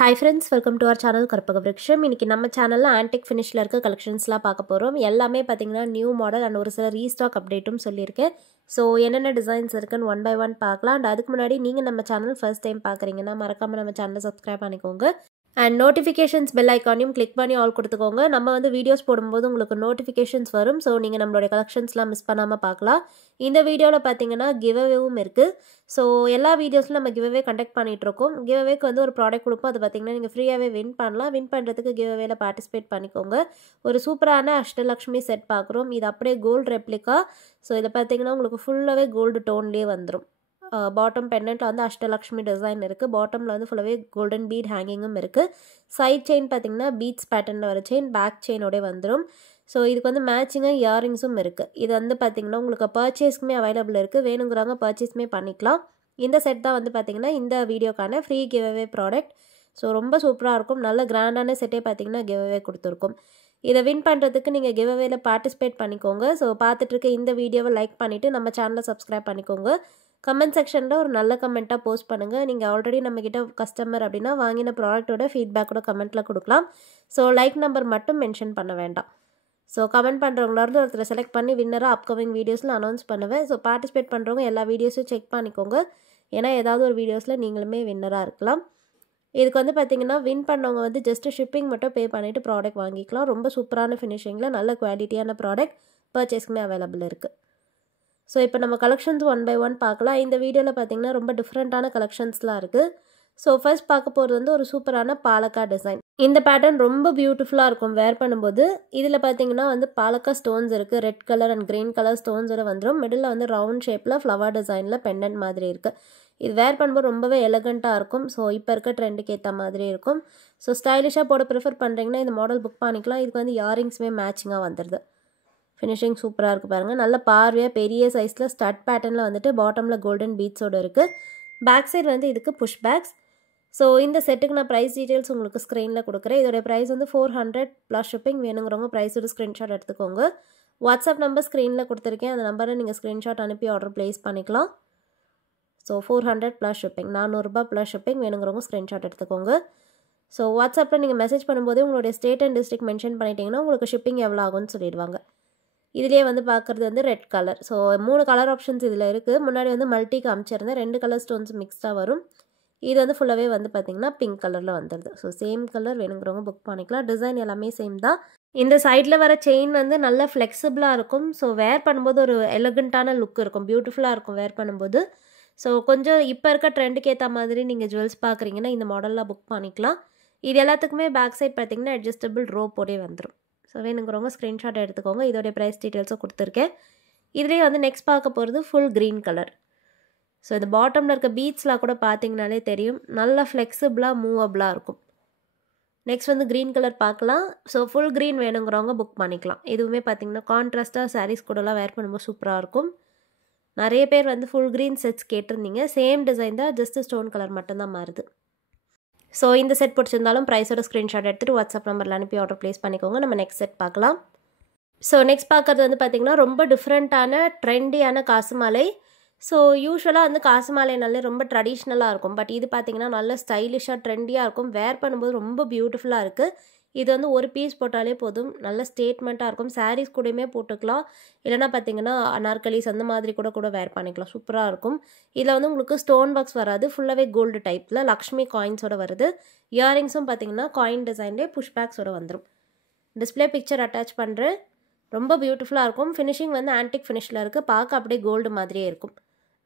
Hi friends, welcome to our channel கற்பகவிருக்ஷம். இன்னைக்கு நம்ம சேனல்ல ஆன்டிக் ஃபினிஷ்ல இருக்க கலெக்ஷன்ஸ்லாம் பார்க்க போறோம். எல்லாமே பாத்தீங்கன்னா நியூ மாடல் அண்ட் ஒரு சில ரீஸ்டாக் அப்டேட்டும் சொல்லியிருக்கேன். ஸோ என்னென்ன டிசைன்ஸ் இருக்குன்னு ஒன் பை ஒன் பார்க்கலாம். அண்ட் அதுக்கு முன்னாடி நீங்கள் நம்ம சேனல் ஃபர்ஸ்ட் டைம் பார்க்குறீங்கன்னா மறக்காமல் நம்ம சேனலை சப்ஸ்கிரைப் பண்ணிக்கோங்க. அண்ட் நோட்டிஃபிகேஷன்ஸ் பெல் ஐக்கானையும் கிளிக் பண்ணி ஆல் கொடுத்துக்கோங்க. நம்ம வந்து வீடியோஸ் போடும்போது உங்களுக்கு நோட்டிஃபிகேஷன்ஸ் வரும். ஸோ நீங்கள் நம்மளுடைய கலெக்ஷன்ஸ்லாம் மிஸ் பண்ணாமல் பார்க்கலாம். இந்த வீடியோவில் பார்த்தீங்கன்னா கிவ்அவேவும் இருக்குது. ஸோ எல்லா வீடியோஸில் நம்ம கிவ்அவே கண்டக்ட் பண்ணிகிட்ருக்கோம். கிவ்அவேக்கு வந்து ஒரு ப்ராடக்ட் கொடுப்போம். அது பார்த்தீங்கன்னா நீங்கள் ஃப்ரீயாகவே வின் பண்ணலாம். வின் பண்ணுறதுக்கு கிவ்அவேல பார்ட்டிசிபேட் பண்ணிக்கோங்க. ஒரு சூப்பரான அஷ்டலக்ஷ்மி செட் பார்க்குறோம். இது அப்படியே கோல்டு ரெப்ளிகா. ஸோ இதை பார்த்தீங்கன்னா உங்களுக்கு ஃபுல்லாகவே கோல்டு டோன்லேயே வந்துடும். பாட்டம் பெண்டன்ட்டில் வந்து அஷ்டலக்ஷ்மி டிசைன் இருக்குது. பாட்டமில் வந்து ஃபுல்லாகவே கோல்டன் பீட் ஹேங்கிங்கும் இருக்குது. சைட் செயின் பார்த்தீங்கன்னா பீட்ஸ் பேட்டர்னில் வர செயின், பேக் செயினோடய வந்துடும். ஸோ இதுக்கு வந்து மேட்சிங்காக இயரிங்ஸும் இருக்குது. இது வந்து பார்த்திங்கன்னா உங்களுக்கு பர்ச்சேஸ்க்குமே அவைலபிள் இருக்குது. வேணுங்கிறவங்க பர்ச்சேஸ்மே பண்ணிக்கலாம். இந்த செட் தான் வந்து பார்த்திங்கன்னா இந்த வீடியோக்கான ஃப்ரீ கிவ்அவே ப்ராடக்ட். ஸோ ரொம்ப சூப்பராக இருக்கும். நல்ல கிராண்டான செட்டே பார்த்திங்கன்னா கிவ்அவே கொடுத்துருக்கும். இதை வின் பண்ணுறதுக்கு நீங்கள் கிவ்அவேல பார்ட்டிசிபேட் பண்ணிக்கோங்க. ஸோ பார்த்துட்ருக்க இந்த வீடியோவை லைக் பண்ணிவிட்டு நம்ம சேனலை சப்ஸ்கிரைப் பண்ணிக்கோங்க. கமெண்ட் செக்ஷனில் ஒரு நல்ல கமெண்ட்டாக போஸ்ட் பண்ணுங்கள். நீங்கள் ஆல்ரெடி நம்மக்கிட்ட கஸ்டமர் அப்படின்னா வாங்கின ப்ராடக்ட்டோட ஃபீட்பேக்கோட கமெண்ட்டில் கொடுக்கலாம். ஸோ லைக் நம்பர் மட்டும் மென்ஷன் பண்ண வேண்டாம். ஸோ கமெண்ட் பண்ணுறவங்களோட ஒருத்தரை செலக்ட் பண்ணி வின்னராக அப்கமிங் வீடியோஸில் அனௌன்ஸ் பண்ணுவேன். ஸோ பார்ட்டிசிபேட் பண்ணுறவங்க எல்லா வீடியோஸும் செக் பண்ணிக்கோங்க. ஏன்னா ஏதாவது ஒரு வீடியோஸில் நீங்களுமே வின்னராக இருக்கலாம். இதுக்கு வந்து பார்த்திங்கன்னா வின் பண்ணவங்க வந்து ஜஸ்ட்டு ஷிப்பிங் மட்டும் பே பண்ணிவிட்டு ப்ராடக்ட் வாங்கிக்கலாம். ரொம்ப சூப்பரான ஃபினிஷிங்கில் நல்ல குவாலிட்டியான ப்ராடக்ட் பர்ச்சேஸ்க்குமே அவைலபிள் இருக்குது. ஸோ இப்போ நம்ம கலெக்ஷன்ஸ் ஒன் பை ஒன் பார்க்கலாம். இந்த வீடியோவில் பார்த்திங்கன்னா ரொம்ப டிஃப்ரெண்ட்டான கலெக்ஷன்ஸ்லாம் இருக்குது. ஸோ ஃபர்ஸ்ட் பார்க்க போகிறது வந்து ஒரு சூப்பரான பாலக்கா டிசைன். இந்த பேட்டர்ன் ரொம்ப பியூட்டிஃபுல்லாக இருக்கும் வேர் பண்ணும்போது. இதில் பார்த்தீங்கன்னா வந்து பாலக்கா ஸ்டோன்ஸ் இருக்குது. Red colour and green colour ஸ்டோன்ஸோட வந்துடும். மிடில் வந்து ரவுண்ட் ஷேப்பில் ஃப்ளவர் டிசைனில் பெண்டன்ட் மாதிரி இருக்குது. இது வேர் பண்ணும்போது ரொம்பவே எலகண்ட்டாக இருக்கும். ஸோ இப்போ இருக்க ட்ரெண்டுக்கு ஏற்ற மாதிரி இருக்கும். ஸோ ஸ்டைலிஷாக போட ப்ரிஃபர் பண்ணுறீங்கன்னா இந்த மாடல் புக் பண்ணிக்கலாம். இதுக்கு வந்து இயரிங்ஸுமே மேட்சிங்காக வந்துடுது. ஃபினிஷிங் சூப்பராக இருக்குது பாருங்கள். நல்ல பார்வையாக பெரிய சைஸில் ஸ்டட் பேட்டர்னில் வந்துட்டு பாட்டமில் கோல்டன் பீட்ஸோடு இருக்குது. பேக் சைடு வந்து இதுக்கு புஷ் பேக்ஸ். ஸோ இந்த செட்டுக்கு நான் ப்ரைஸ் டீட்டெயில்ஸ் உங்களுக்கு ஸ்க்ரீனில் கொடுக்குறேன். இதோடைய ப்ரைஸ் வந்து 400 ப்ளஸ் ஷிப்பிங். வேணுங்கிறவங்க ப்ரைஸோட ஸ்க்ரீன்ஷாட் எடுத்துக்கோங்க. வாட்ஸ்அப் நம்பர் ஸ்க்ரீனில் கொடுத்துருக்கேன். அந்த நம்பரை நீங்கள் ஸ்க்ரீன்ஷாட் அனுப்பி ஆர்டர் ப்ளேஸ் பண்ணிக்கலாம். ஸோ 400 ப்ளஸ் ஷிப்பிங், 400 ரூபாய் ப்ளஸ் ஷிப்பிங். வேணுங்கிறவங்க ஸ்க்ரீன்ஷாட் எடுத்துக்கோங்க. ஸோ வாட்ஸ்அப்பில் நீங்கள் மெசேஜ் பண்ணும்போதே உங்களுடைய ஸ்டேட் அண்ட் டிஸ்ட்ரிக்ட் மென்ஷன் பண்ணிட்டீங்கன்னா உங்களுக்கு ஷிப்பிங் எவ்வளோ ஆகும்னு சொல்லிடுவாங்க. இதிலே வந்து பார்க்குறது வந்து red colour. So 3 colour options இதில் இருக்குது. முன்னாடி வந்து மல்டி காமிச்சிருந்தேன். 2 கலர் ஸ்டோன்ஸ் மிக்ஸ்டாக வரும். இது வந்து ஃபுல்லாகவே வந்து பார்த்திங்கன்னா பிங்க் கலரில் வந்துடுது. ஸோ சேம் கலர் வேணுங்கிறவங்க புக் பண்ணிக்கலாம். டிசைன் எல்லாமே சேம் தான். இந்த சைடில் வர செயின் வந்து நல்லா ஃப்ளெக்சிபிளாக இருக்கும். ஸோ வேர் பண்ணும்போது ஒரு எலகண்ட்டான லுக் இருக்கும். பியூட்டிஃபுல்லாக இருக்கும் வேர் பண்ணும்போது. ஸோ கொஞ்சம் இப்போ இருக்க ட்ரெண்டுக்கு ஏற்ற மாதிரி நீங்கள் ஜுவல்ஸ் பார்க்குறீங்கன்னா இந்த மாடலில் புக் பண்ணிக்கலாம். இது எல்லாத்துக்குமே பேக் சைட் பார்த்திங்கன்னா அட்ஜஸ்டபிள் ரோப்போடே வந்துடும். ஸோ வேணுங்கிறவங்க ஸ்க்ரீன்ஷாட் எடுத்துக்கோங்க. இதோடைய ப்ரைஸ் டீட்டெயில்ஸும் கொடுத்துருக்கேன். இதுலேயே வந்து நெக்ஸ்ட் பார்க்க போகிறது ஃபுல் க்ரீன் கலர். ஸோ இந்த பாட்டமில் இருக்க பீட்ஸ்லாம் கூட பார்த்தீங்கனாலே தெரியும். நல்லா ஃப்ளெக்சிபிளாக மூவபிளாக இருக்கும். நெக்ஸ்ட் வந்து க்ரீன் கலர் பார்க்கலாம். ஸோ ஃபுல் க்ரீன் வேணுங்கிறவங்க புக் பண்ணிக்கலாம். இதுவுமே பார்த்திங்கன்னா கான்ட்ராஸ்ட்டாக சாரீஸ் கூடலாம் வேர் பண்ணும்போது சூப்பராக இருக்கும். நிறைய பேர் வந்து ஃபுல் க்ரீன் செட்ஸ் கேட்டிருந்தீங்க. சேம் டிசைன் தான், ஜஸ்ட் ஸ்டோன் கலர் மட்டும்தான் மாறுது. ஸோ இந்த செட் பிடிச்சிருந்தாலும் ப்ரைஸோட ஸ்க்ரீன்ஷாட் எடுத்துகிட்டு வாட்ஸ்அப் நம்பரில் அனுப்பி ஆர்டர் ப்ளேஸ் பண்ணிக்கோங்க. நம்ம நெக்ஸ்ட் செட் பார்க்கலாம். ஸோ நெக்ஸ்ட் பார்க்குறது வந்து பார்த்திங்கன்னா ரொம்ப டிஃப்ரெண்ட்டான ட்ரெண்டியான காசு மாலை. ஸோ யூஸ்வலாக வந்து காசு மாலைனாலே ரொம்ப ட்ரெடிஷ்னலாக இருக்கும். பட் இது பார்த்திங்கன்னா நல்ல ஸ்டைலிஷாக ட்ரெண்டியாக இருக்கும். வேர் பண்ணும்போது ரொம்ப பியூட்டிஃபுல்லாக இருக்குது. இது வந்து ஒரு பீஸ் போட்டாலே போதும். நல்ல ஸ்டேட்மெண்ட்டாக இருக்கும். சாரீஸ் கூடயுமே போட்டுக்கலாம். இல்லைனா பார்த்திங்கன்னா அனார்கலிஸ் அந்த மாதிரி கூட வேர் பண்ணிக்கலாம். சூப்பராக இருக்கும். இதில் வந்து உங்களுக்கு ஸ்டோன் ஒர்க்ஸ் வராது. ஃபுல்லாகவே கோல்டு டைப்பில் லக்ஷ்மி காயின்ஸோட வருது. இயரிங்ஸும் பார்த்திங்கன்னா காயின் டிசைன்லேயே புஷ் பேக்ஸோட வந்துடும். டிஸ்பிளே பிக்சர் அட்டாச் பண்ணுறேன். ரொம்ப பியூட்டிஃபுல்லாக இருக்கும். ஃபினிஷிங் வந்து ஆன்டிக் ஃபினிஷில் இருக்குது. பார்க்க அப்படியே கோல்டு மாதிரியே இருக்கும்.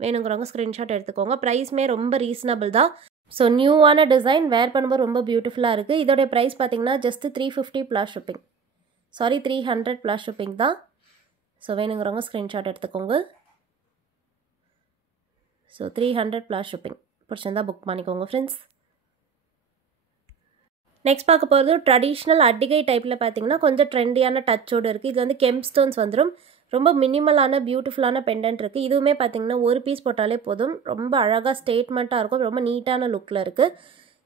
வேணுங்கிறவங்க ஸ்க்ரீன்ஷாட் எடுத்துக்கோங்க. ப்ரைஸ்மே ரொம்ப ரீசனபிள் தான். ஸோ நியூவான டிசைன், வேர் பண்ணும்போது ரொம்ப பியூட்டிஃபுல்லாக இருக்குது. இதோடைய ப்ரைஸ் பார்த்திங்கன்னா just 350 plus shipping. 300 plus shipping தான். ஸோ வேணுங்கிறவங்க ஸ்க்ரீன்ஷாட் எடுத்துக்கோங்க. So 300 plus shipping. பிடிச்சிருந்தா புக் பண்ணிக்கோங்க ஃப்ரெண்ட்ஸ். நெக்ஸ்ட் பார்க்க போகிறது ட்ரெடிஷ்னல் அட்டிகை டைப்பில் பார்த்திங்கன்னா கொஞ்சம் ட்ரெண்டியான டச்சோடு இருக்குது. இது வந்து கெம்ப் ஸ்டோன்ஸ் வந்துடும். ரொம்ப மினிமலான பியூட்டிஃபுல்லான பெண்டன்ட் இருக்குது. இதுவுமே பார்த்திங்கன்னா ஒரு பீஸ் போட்டாலே போதும். ரொம்ப அழகாக ஸ்டேட்மெண்ட்டாக இருக்கும். ரொம்ப நீட்டான லுக்கில் இருக்குது.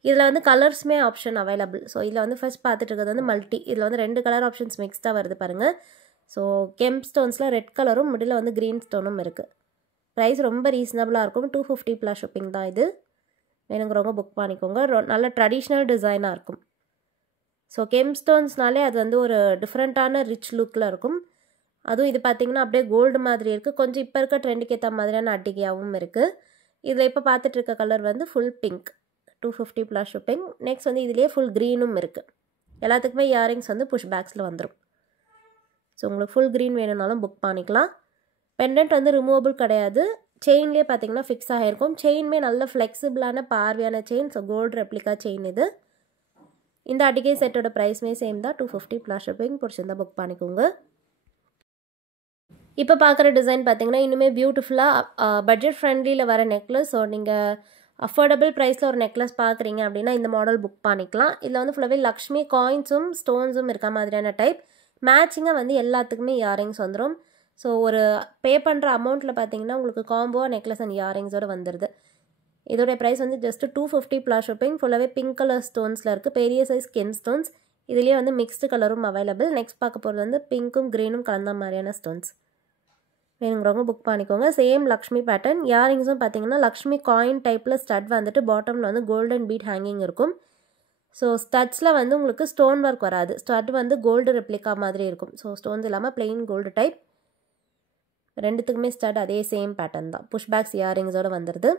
இதில் வந்து கலர்ஸுமே ஆப்ஷன் அவைலபிள். ஸோ இதில் வந்து ஃபர்ஸ்ட் பார்த்துட்டு இருக்கிறது வந்து மல்டி. இதில் வந்து 2 கலர் ஆப்ஷன்ஸ் மிக்ஸ்டாக வருது பாருங்கள். ஸோ கெம்ப் ஸ்டோன்ஸில் ரெட் கலரும் மிடில் வந்து க்ரீன் ஸ்டோனும் இருக்குது. ப்ரைஸ் ரொம்ப ரீசனபிளாக இருக்கும். 250 ப்ளஸ் ஷிப்பிங் தான் இது. வேணுங்கிறவங்க புக் பண்ணிக்கோங்க. நல்ல ட்ரெடிஷ்னல் டிசைனாக இருக்கும். ஸோ கெம் ஸ்டோன்ஸ்னாலே அது வந்து ஒரு டிஃப்ரெண்ட்டான ரிச் லுக்கில் இருக்கும். அதுவும் இது பார்த்திங்கன்னா அப்படியே கோல்டு மாதிரி இருக்குது. கொஞ்சம் இப்போ இருக்க ட்ரெண்டுக்கு ஏற்ற மாதிரியான அட்டிகையாகவும் இருக்குது. இதில் இப்போ பார்த்துட்டு இருக்க கலர் வந்து full pink, 250 plus shipping. Next வந்து இதுலேயே ஃபுல் க்ரீனும் இருக்குது. எல்லாத்துக்குமே இயரிங்ஸ் வந்து புஷ் பேக்ஸில் வந்துடும். ஸோ உங்களுக்கு ஃபுல் க்ரீன் வேணும்னாலும் புக் பண்ணிக்கலாம். பெண்டன்ட் வந்து ரிமூவபிள் கிடையாது. செயின்லேயே பார்த்தீங்கன்னா ஃபிக்ஸ் ஆகிருக்கும். செயின்மே நல்ல ஃப்ளெக்சிபிளான பார்வையான செயின். ஸோ கோல்டு ரெப்ளிகா செயின் இது. இந்த அடிகை செட்டோட ப்ரைஸ்மே சேம் தான், 250 ப்ளஸ் ஷிப்பிங். பிடிச்சிருந்தா புக் பண்ணிக்கோங்க. இப்போ பார்க்குற டிசைன் பார்த்தீங்கன்னா இன்னுமே பியூட்டிஃபுல்லாக பட்ஜெட் ஃப்ரெண்ட்லியில் வர நெக்லஸ். ஸோ நீங்கள் அஃபோர்டபுள் ப்ரைஸில் ஒரு நெக்லஸ் பார்க்குறீங்க அப்படின்னா இந்த மாடல் புக் பண்ணிக்கலாம். இதில் வந்து ஃபுல்லாகவே லக்ஷ்மி காயின்ஸும் ஸ்டோன்ஸும் இருக்க மாதிரியான டைப். மேட்சிங்காக வந்து எல்லாத்துக்குமே இயரிங்ஸ் வந்துடும். ஸோ ஒரு பே பண்ணுற அமௌண்ட்டில் பார்த்தீங்கன்னா உங்களுக்கு காம்போவாக நெக்லஸ் அண்ட் இயரிங்ஸோடு வந்துடுது. இதோடைய ப்ரைஸ் வந்து ஜஸ்ட் 250 ப்ளஸ் ஷிப்பிங். ஃபுல்லாகவே பிங்க் கலர் ஸ்டோன்ஸில் இருக்குது. பெரிய சைஸ் ஸ்கின் ஸ்டோன்ஸ். இதுலேயே வந்து மிக்ஸ்டு கலரும் அவைலபிள். நெக்ஸ்ட் பார்க்க போகிறது வந்து பிங்க்கும் க்ரீனும் கலந்த மாதிரியான ஸ்டோன்ஸ். வேணுங்கிறவங்க புக் பண்ணிக்கோங்க. Same Lakshmi pattern. இயரிங்ஸும் பார்த்தீங்கன்னா லக்ஷ்மி காயின் டைப்பில் ஸ்டட் வந்துட்டு பாட்டமில் வந்து கோல்டன் பீட் ஹேங்கிங் இருக்கும். ஸோ ஸ்டட்ஸில் வந்து உங்களுக்கு ஸ்டோன் ஒர்க் வராது. ஸ்டட் வந்து கோல்டு ரெப்ளிகா மாதிரி இருக்கும். ஸோ ஸ்டோன்ஸ் இல்லாமல் பிளெயின் கோல்டு டைப். ரெண்டுத்துக்குமே ஸ்டட் அதே சேம் பேட்டர்ன் தான். புஷ் பேக்ஸ் இயரிங்ஸோடு வந்துடுது.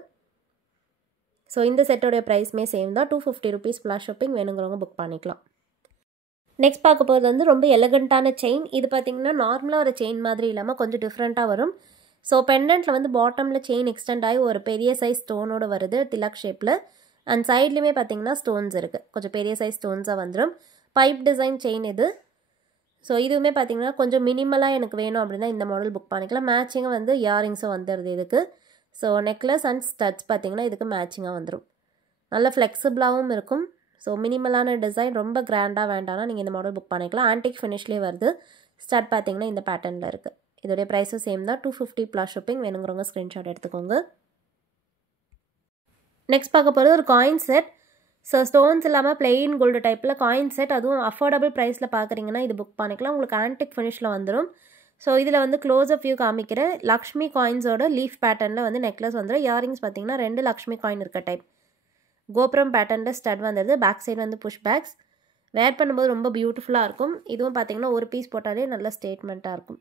ஸோ இந்த செட்டோடைய ப்ரைஸ்மே சேம் தான், 250 ருபீஸ் ப்ளஸ் ஷிப்பிங். வேணுங்கிறவங்க புக் பண்ணிக்கலாம். நெக்ஸ்ட் பார்க்க போகிறது வந்து ரொம்ப எலகண்ட்டான செயின். இது பார்த்திங்கன்னா நார்மலாக ஒரு செயின் மாதிரி இல்லாமல் கொஞ்சம் டிஃப்ரெண்ட்டாக வரும். ஸோ பெண்டன்ட்டில் வந்து பாட்டமில் செயின் எக்ஸ்டெண்ட் ஆகி ஒரு பெரிய சைஸ் ஸ்டோனோடு வருது, திலக் ஷேப்பில். அண்ட் சைட்லேயுமே பார்த்திங்கன்னா ஸ்டோன்ஸ் இருக்குது. கொஞ்சம் பெரிய சைஸ் ஸ்டோன்ஸாக வந்துடும். பைப் டிசைன் செயின் இது. ஸோ இதுவுமே பார்த்திங்கன்னா கொஞ்சம் மினிமலாக எனக்கு வேணும் அப்படின்னா இந்த மாடல் புக் பண்ணிக்கலாம். மேட்சிங்காக வந்து இயரிங்ஸும் வந்துடுது இதுக்கு. ஸோ நெக்லஸ் அண்ட் ஸ்டட்ஸ் பார்த்திங்கன்னா இதுக்கு மேட்சிங்காக வந்துடும். நல்ல ஃப்ளெக்சிபிளாகவும் இருக்கும். ஸோ மினிமலான டிசைன், ரொம்ப கிராண்டாக வேண்டாம்னா நீங்கள் இந்த மாடல் புக் பண்ணிக்கலாம். ஆன்டிக் ஃபினிஷ்லேயே வருது. ஸ்டட் பார்த்திங்கன்னா இந்த பேட்டர்னில் இருக்குது. இதோடைய ப்ரைஸும் சேம் தான், 250 ப்ளஸ் ஷிப்பிங். வேணுங்கிறவங்க ஸ்க்ரீன்ஷாட் எடுத்துக்கோங்க. நெக்ஸ்ட் பார்க்க போகிறது ஒரு காயின் செட். ஸோ ஸ்டோன்ஸ் இல்லாமல் பிளெயின் கோல்டு டைப்பில் காயின் செட். அதுவும் அஃபோர்டபுள் ப்ரைஸில் பார்க்குறீங்கன்னா இது புக் பண்ணிக்கலாம். உங்களுக்கு ஆன்டிக் ஃபினிஷில் வந்துடும். ஸோ இதில் வந்து க்ளோஸ் அப் வியூ காமிக்கிற லக்ஷ்மி காயின்ஸோட லீஃப் பேட்டர்னில் வந்து நெக்லஸ் வந்துடும். இயரிங்ஸ் பார்த்திங்கன்னா 2 லக்ஷ்மி காயின் இருக்க டைப். கோபுரம் பேட்டர்னில் ஸ்டட் வந்துடுது. பேக் சைடு வந்து புஷ் பேக்ஸ். வேர் பண்ணும்போது ரொம்ப பியூட்டிஃபுல்லாக இருக்கும். இதுவும் பார்த்திங்கன்னா ஒரு பீஸ் போட்டாலே நல்ல ஸ்டேட்மெண்ட்டாக இருக்கும்.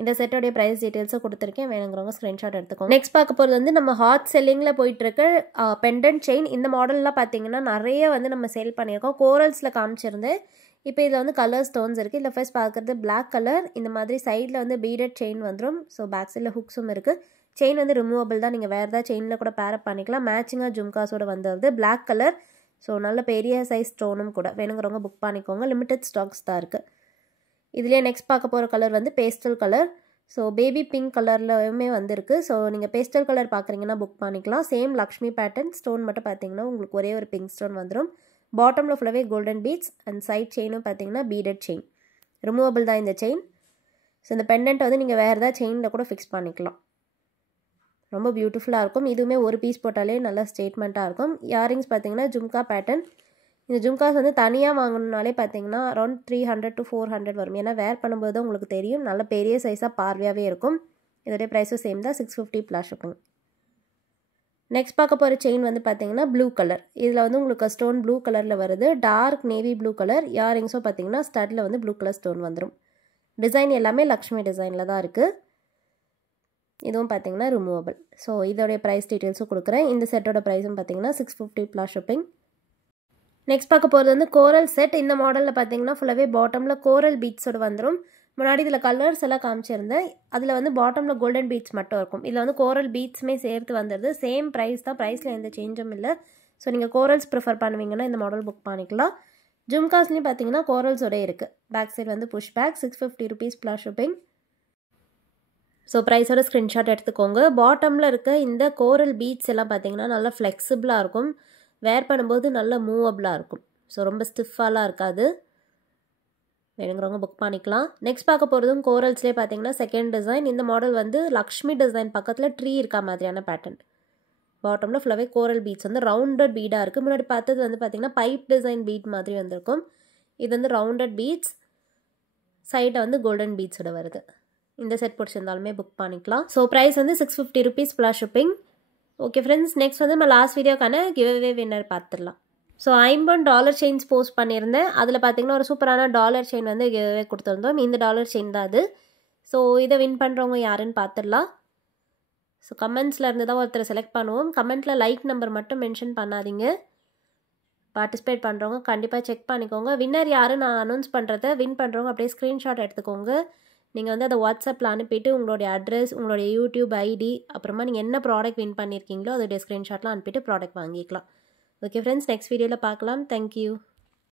இந்த செட்டோடைய ப்ரைஸ் டீட்டெயில்ஸும் கொடுத்துருக்கேன். வேணுங்கிறவங்க ஸ்க்ரீன்ஷாட் எடுத்துக்கோங்க. நெக்ஸ்ட் பார்க்க போகிறது வந்து நம்ம ஹாட் செல்லிங்கில் போயிட்டுருக்க பெண்டன்ட் செயின். இந்த மாடல்லாம் பார்த்திங்கன்னா நிறைய வந்து நம்ம சேல் பண்ணியிருக்கோம். கோரல்ஸில் காமிச்சிருந்தேன். இப்போ இதில் வந்து கலர் ஸ்டோன்ஸ் இருக்குது. இதில் ஃபர்ஸ்ட் பார்க்குறது பிளாக் கலர். இந்த மாதிரி சைடில் வந்து பீடட் செயின் வந்துடும். ஸோ பேக் சைடில் ஹுக்ஸும் இருக்குது. செயின் வந்து ரிமூவபிள் தான். நீங்கள் வேறு ஏதாவது செயினில் கூட பேரப் பண்ணிக்கலாம். மேட்சிங்காக ஜும்காஸோடு வந்துடுது. Black colour. ஸோ நல்ல பெரிய சைஸ் ஸ்டோனும் கூட. வேணுங்கிறவங்க புக் பண்ணிக்கோங்க. லிமிட்டட் ஸ்டாக்ஸ் தான் இருக்குது. இதுலேயே நெக்ஸ்ட் பார்க்க போகிற கலர் வந்து pastel colour. So baby pink கலர்லையுமே வந்துருக்கு. ஸோ நீங்கள் பேஸ்டல் கலர் பார்க்குறீங்கன்னா புக் பண்ணிக்கலாம். Same Lakshmi pattern. ஸ்டோன் மட்டும் பார்த்தீங்கன்னா உங்களுக்கு ஒரே ஒரு பிங்க் ஸ்டோன் வந்துடும். பாட்டமில் ஃபுல்லாகவே கோல்டன் பீட்ஸ். அண்ட் சைட் செயினும் பார்த்தீங்கன்னா பீடட் செயின். ரிமூவபிள் தான் இந்த செயின். ஸோ இந்த பெண்டன்ட் வந்து நீங்கள் வேறு ஏதாவது செயினில் கூட ஃபிக்ஸ் பண்ணிக்கலாம். ரொம்ப பியூட்டிஃபுல்லாக இருக்கும். இதுவுமே ஒரு பீஸ் போட்டாலே நல்லா ஸ்டேட்மெண்ட்டாக இருக்கும். இயரிங்ஸ் பார்த்தீங்கன்னா ஜும்கா பேட்டர்ன். இந்த ஜும்காஸ் வந்து தனியாக வாங்கணுனாலே பார்த்தீங்கன்னா அரௌண்ட் 300 to 400 வரும். ஏன்னா வேர் பண்ணும்போது தான் உங்களுக்கு தெரியும். நல்ல பெரிய சைஸாக பார்வையாகவே இருக்கும். இதோடைய ப்ரைஸும் சேம் தான், 650 ப்ளஸ் ஷிப்பிங். நெக்ஸ்ட் பார்க்க போகிற செயின் வந்து பார்த்தீங்கன்னா ப்ளூ கலர். இதில் வந்து உங்களுக்கு ஸ்டோன் ப்ளூ கலரில் வருது. Dark navy blue colour. இயரிங்ஸும் பார்த்தீங்கன்னா ஸ்டட்டில் வந்து ப்ளூ கலர் ஸ்டோன் வந்துடும். டிசைன் எல்லாமே லக்ஷ்மி டிசைனில் தான் இருக்குது. இதுவும் பார்த்தீங்கன்னா ரிமூவபிள். ஸோ இதோடைய ப்ரைஸ் டீட்டெயில்ஸும் கொடுக்குறேன். இந்த செட்டோட ப்ரைஸும் பார்த்தீங்கன்னா 650 ப்ளஸ் ஷிப்பிங். நெக்ஸ்ட் பார்க்க போகிறது வந்து கோரல் செட். இந்த மாடலில் பார்த்தீங்கன்னா ஃபுல்லாகவே பாட்டமில் கோரல் பீட்ஸோடு வந்துடும். முன்னாடி இதில் கலர்ஸ் எல்லாம் காமிச்சிருந்தேன். அதில் வந்து பாட்டமில் கோல்டன் பீட்ஸ் மட்டும் இருக்கும். இதில் வந்து கோரல் பீட்ஸுமே சேர்த்து வந்துடுது. சேம் ப்ரைஸ் தான். ப்ரைஸில் எந்த சேஞ்சும் இல்லை. ஸோ நீங்கள் கோரல்ஸ் ப்ரிஃபர் பண்ணுவீங்கன்னா இந்த மாடல் புக் பண்ணிக்கலாம். ஜும்காஸ்லேயும் பார்த்தீங்கன்னா கோரல்ஸோட இருக்குது. பேக் சைடு வந்து push back. 650 rupees plus shipping. So ப்ரைஸோட ஸ்க்ரீன்ஷாட் எடுத்துக்கோங்க. பாட்டமில் இருக்க இந்த கோரல் பீட்ஸ் எல்லாம் பார்த்தீங்கன்னா நல்லா ஃப்ளெக்சிபிளாக இருக்கும். வேர் பண்ணும்போது நல்லா மூவபிளாக இருக்கும். ஸோ ரொம்ப ஸ்டிஃபாலாம் இருக்காது. வேணுங்கிறவங்க புக் பண்ணிக்கலாம். நெக்ஸ்ட் பார்க்க போகிறதும் கோரல்ஸ்லேயே பார்த்தீங்கன்னா செகண்ட் டிசைன். இந்த மாடல் வந்து லக்ஷ்மி டிசைன் பக்கத்தில் ட்ரீ இருக்கா மாதிரியான பேட்டர்ன். பாட்டமில் ஃபுல்லாகவே கோரல் பீட்ஸ் வந்து ரவுண்டட் பீடாக இருக்குது. முன்னாடி பார்த்தது வந்து பார்த்தீங்கன்னா பைப் டிசைன் பீட் மாதிரி வந்திருக்கும். இது வந்து ரவுண்டட் பீட்ஸ். சைடில் வந்து கோல்டன் பீட்ஸோட வருது. இந்த செட் பிடிச்சிருந்தாலுமே புக் பண்ணிக்கலாம். ஸோ ப்ரைஸ் வந்து 650 rupees plus shipping. Okay friends, next வந்து நம்ம லாஸ்ட் வீடியோக்கான கிவ்அவே வின்னர் பார்த்துடலாம். ஸோ $50 செயின்ஸ் போஸ்ட் பண்ணியிருந்தேன். அதில் பார்த்தீங்கன்னா ஒரு சூப்பரான டாலர் செயின் வந்து கிவ்அவே கொடுத்துருந்தோம். இந்த டாலர் செயின் தான் அது. ஸோ இதை வின் பண்ணுறவங்க யாருன்னு பார்த்துடலாம். ஸோ கமெண்ட்ஸில் இருந்து தான் ஒருத்தர் செலக்ட் பண்ணுவோம். கமெண்ட்டில் லைக் நம்பர் மட்டும் மென்ஷன் பண்ணாதீங்க. பார்ட்டிசிபேட் பண்ணுறவங்க கண்டிப்பாக செக் பண்ணிக்கோங்க. வின்னர் யார் நான் அனௌன்ஸ் பண்ணுறத வின் பண்ணுறவங்க அப்படியே ஸ்க்ரீன்ஷாட் எடுத்துக்கோங்க. நீங்கள் வந்து அதை வாட்ஸ்அப்பில் அனுப்பிட்டு உங்களுடைய அட்ரஸ், உங்களுடைய யூடியூப் ஐடி, அப்புறமா நீங்கள் என்ன ப்ராடக்ட் வின் பண்ணியிருக்கீங்களோ அதோடைய ஸ்க்ரீன்ஷாட்லாம் அனுப்பிட்டு ப்ராடக்ட் வாங்கிக்கலாம். ஓகே ஃப்ரெண்ட்ஸ், நெக்ஸ்ட் வீடியோவில் பார்க்கலாம். தேங்க்யூ.